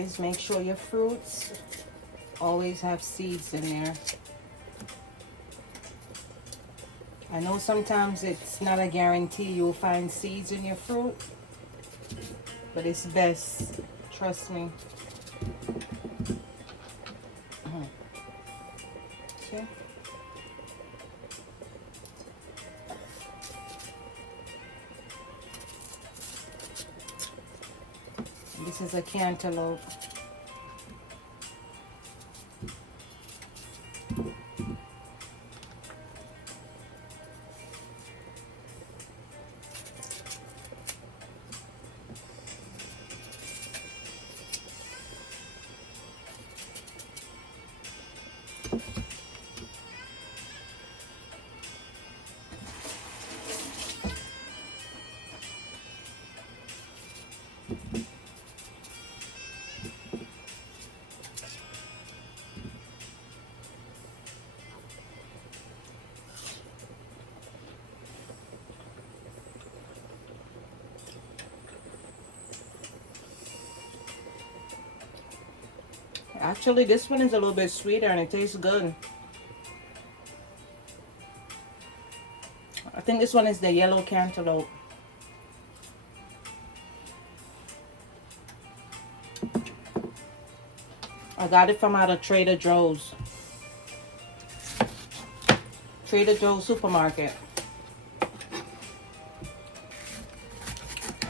guys, make sure your fruits always have seeds in there. I know sometimes it's not a guarantee you'll find seeds in your fruit, but it's best, trust me. Okay. This is a cantaloupe. Actually, this one is a little bit sweeter and it tastes good. I think this one is the yellow cantaloupe. I got it from out of Trader Joe's. Trader Joe's supermarket.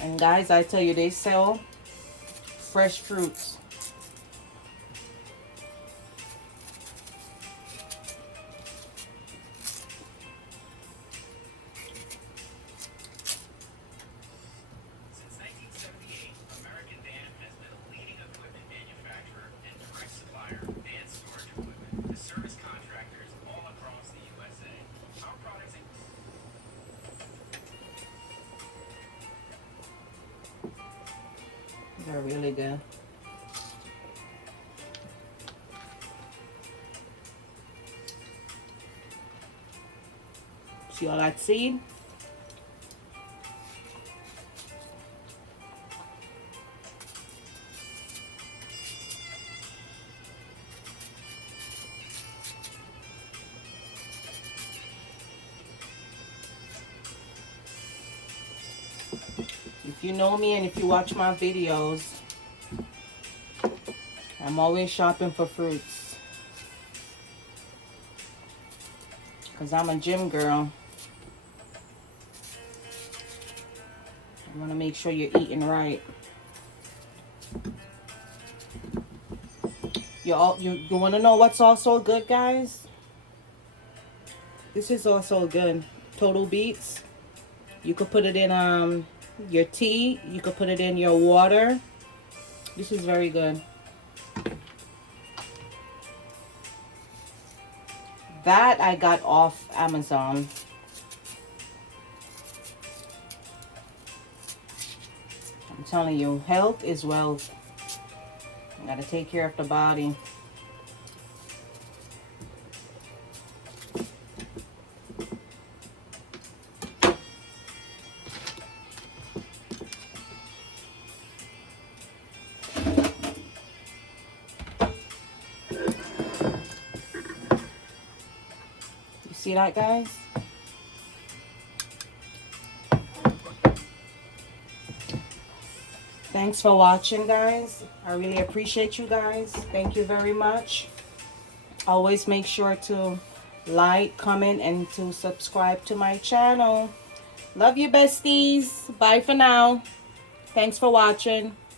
And guys, I tell you, they sell fresh fruits. They're really good. See all that seed? If you know me and if you watch my videos, I'm always shopping for fruits. Because I'm a gym girl. I want to make sure you're eating right. You want to know what's also good, guys? This is also good. Total beets. You could put it in your tea. You could put it in your water. This is very good. That I got off Amazon. I'm telling you, health is wealth. You gotta take care of the body. See that, guys? Thanks for watching, guys. I really appreciate you guys. Thank you very much. Always make sure to like, comment, and to subscribe to my channel. Love you, besties. Bye for now. Thanks for watching.